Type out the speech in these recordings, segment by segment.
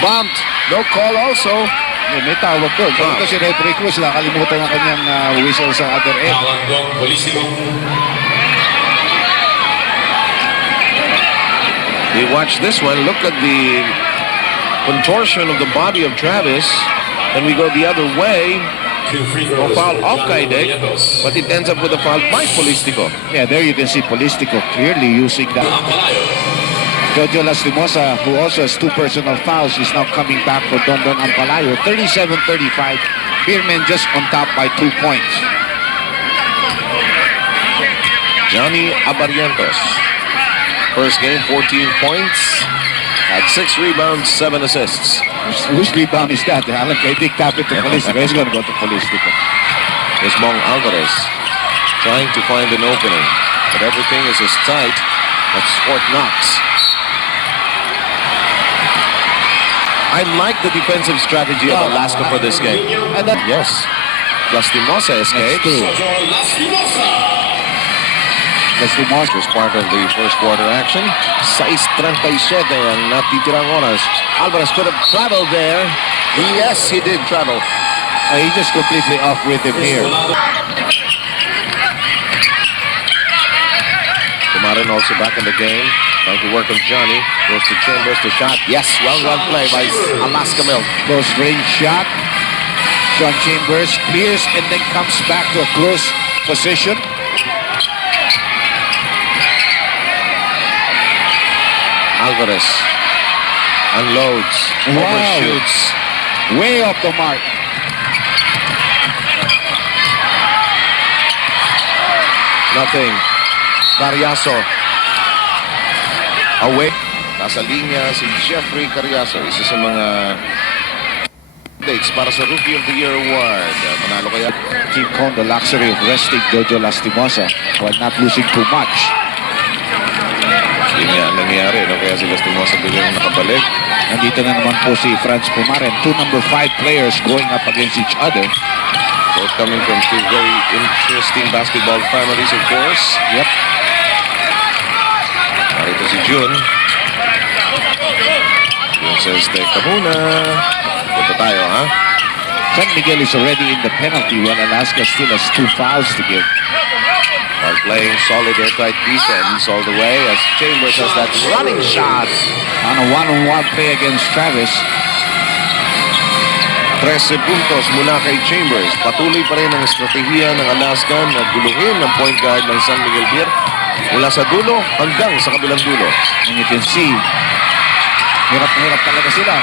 Bumped. No call also. May tawag doon. Ito si Referee Cruz, nakalimutan ang kanyang whistle sa other end. We watch this one. Look at the contortion of the body of Travis. Then we go the other way. No foul off Kaidek, but it ends up with a foul by Polistico. Yeah, there you can see Polistico clearly using that. Jojo Lastimosa, who also has 2 personal fouls, is now coming back for Dondon Ampalayo. 37-35. Beerman just on top by 2 points. Johnny Abarientos. First game, 14 points. Had 6 rebounds, 7 assists. Whose rebound is that? Alan Kaidik tap it to Polistico. He's going to go to Polistico. Is Mong Alvarez trying to find an opening, but everything is as tight as Fort Knox. I like the defensive strategy of Alaska for this game. And that, yes, Lastimosa escapes. Lastimosa was part of the first quarter action. 6:37 ang natitirang oras. Alvarez could have traveled there. Yes, he did travel. he just completely off rhythm here. Kumarin also back in the game. Trying to work on Johnny. Goes to Chambers to shot. Yes, well-run play by Alaska Milk. Close range shot. John Chambers clears and then comes back to a close position. Alvarez unloads. Overshoots. Way off the mark. Nothing. Carriazo. Away. Nasa linya si Jeffrey Carriazo. Isa sa mga dates para sa Rookie of the Year Award. Manalo kaya. Team Con the luxury of resting Jojo Lastimosa while not losing too much. Yun nga nangyari. No? Kaya si Lastimosa bilang nakabalik. Nandito na naman po si Franz Pumaren. 2 number 5 players going up against each other. Both coming from 2 very interesting basketball families, of course. Yep. Narito si Jun. Jun says, teka muna. Ito tayo, ha? San Miguel is already in the penalty while Alaska still has 2 fouls to give. While playing solid airtight defense all the way as Chambers has that running shot. On a one-on-one play against Travis. 13 puntos mula kay Chambers. Patuloy pa rin ang estratehiya ng Alaska na guluhin ng point guard ng San Miguel Beer mula sa dulo hanggang sa kabilang dulo. And you can see, hirap na hirap talaga sila.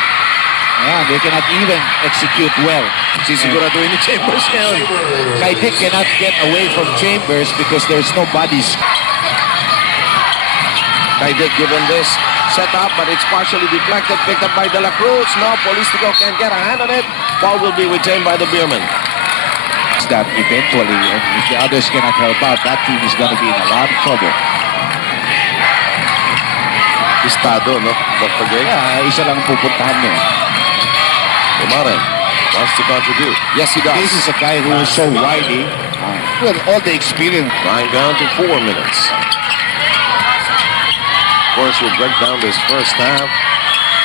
Ayan, they cannot even execute well. Sisiguraduhin ni Chambers ngayon. Kaidik cannot get away from Chambers because there's no bodies. Kaidik given this set up, but it's partially deflected, picked up by De La Cruz. No, Polistico can't get a hand on it. Ball will be retained by the Beerman. That eventually, and if the others cannot help out, that team is going to be in a lot of trouble. Estado, no? Dr. Jake? Yeah, isa lang pupuntahan niya. Umaren wants to contribute. Yes, he does. This is a guy who is so wily. With all the experience. Going down to 4 minutes. Of course, we'll break down this first half.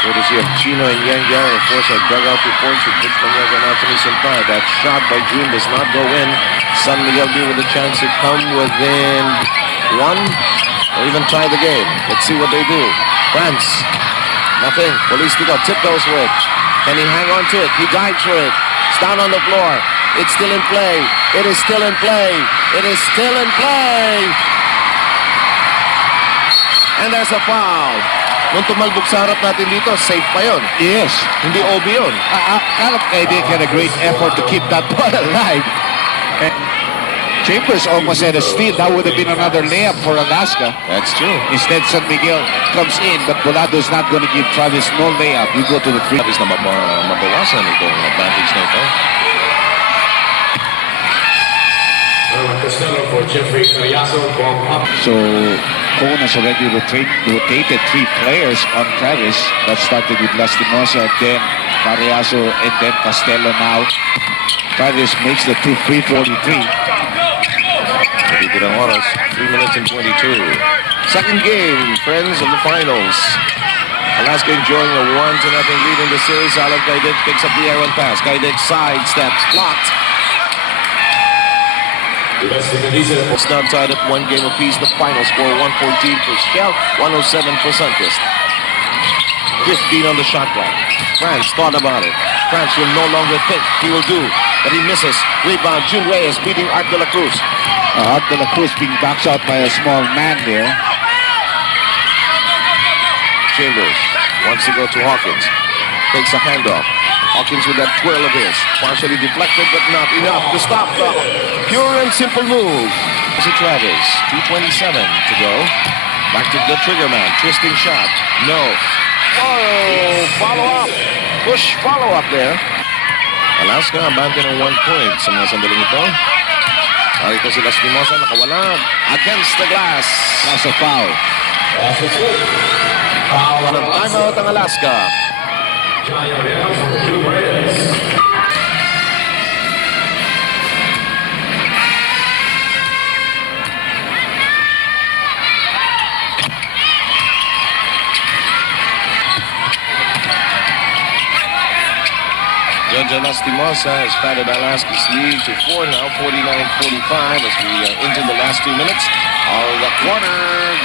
Courtesy of Chino and Yang Yang. Of course, our dugout reports with Rich Maniaga and Anthony Sampay. That shot by June does not go in. San Miguel B with a chance to come within 1 or even tie the game. Let's see what they do. France. Nothing. Polistico tiptoes for it. Can he hang on to it? He dives for it. It's down on the floor. It's still in play. It is still in play. It is still in play. And there's a foul. Nung tumalbog sa harap natin dito, safe pa yun. Yes. Hindi OB yun. Caleb Kaidik had a great effort to keep that ball alive. And Chambers almost had a steal. That would have been another layup for Alaska. That's true. Instead, San Miguel comes in, but Volado is not going to give Travis no layup. You go to the free. Travis na mabawasan itong advantage na ito. So, Cone has already rotated 3 players on Travis. That started with Lastimosa, then Carriazo, and then Castello now. Travis makes the 2 free 43. Natitirang oras, 3 minutes and 22. Second game, friends of the finals. Alaska enjoying a 1-0 lead in the series. Alan Kaidik picks up the errant pass. Kaidik sidesteps, blocked. It's now tied at 1 game apiece. The final score 114 for Shell, 107 for Sunkist. 15 on the shot clock. France thought about it. France will no longer think. He will do, but he misses. Rebound, June Reyes beating Art de la Cruz. Art de la Cruz being boxed out by a small man there. Chambers wants to go to Hawkins. Takes a handoff. Hawkins with that twirl of his. Partially deflected, but not enough to stop the pure and simple move. To Travis. 2:27 to go. Back to the trigger man. Twisting shot. No. Whoa! Follow up. Push follow up there. Alaska abandoned on 1 point sa mga sandaling ito. Narito si Lastimosa nakawala against the glass. That's a foul. Timeout ang Alaska. Georgia Lastimosa has padded Alaska's lead to 4 now, 49-45 as we are into the last 2 minutes of the quarter.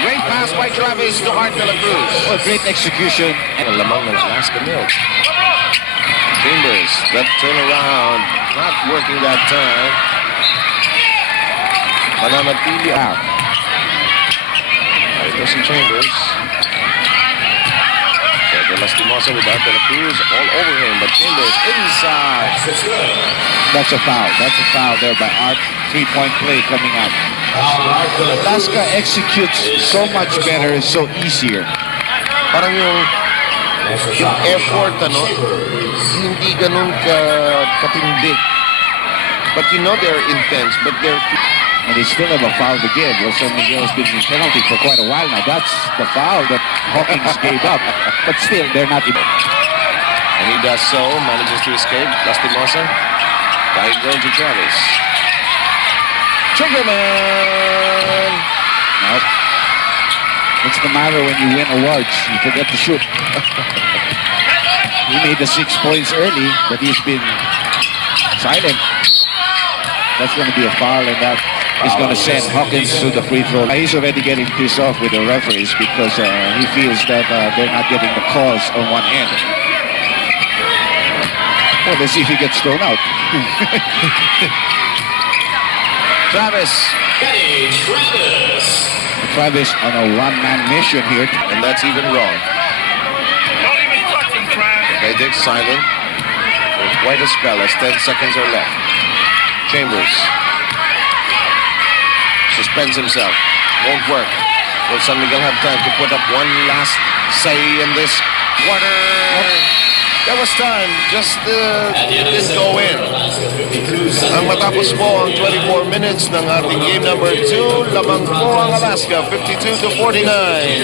Great pass by Travis to Art de la Cruz. Oh, great execution. And lamang ng Alaska Mills. Chambers, that turnaround, not working that time. Mananatili out. Ito si Chambers. Georgia Lastimosa with Art de la Cruz all over him, but Chambers inside. That's a foul. That's a foul there by Art. 3-point play coming up. Alaska executes so much better, so easier. Parang yung effort, hindi ganun katindi. But you know they're intense, but they're... And they still have a foul to give. Well, San Miguel's been in penalty for quite a while now. That's the foul that Hawkins gave up. But still, they're not... And he does so, manages to escape. Lastimosa. By going to Travis. Triggerman! Nope. What's the matter when you win awards? You forget to shoot. He made the 6 points early, but he's been silent. That's going to be a foul, and that is going to send Hawkins to the free throw. He's already getting pissed off with the referees because he feels that they're not getting the calls on one end. Well, let's see if he gets thrown out. Travis. Travis on a one-man mission here. And that's even wrong. Okay, Dick silent. For quite a spell as 10 seconds are left. Chambers. Suspends himself. Won't work. Will San Miguel have time to put up one last say in this quarter? There was time. Just didn't go in. Ang matapos po ang 24 minutes ng ating game number 2. Lamang po ang Alaska, 52-49.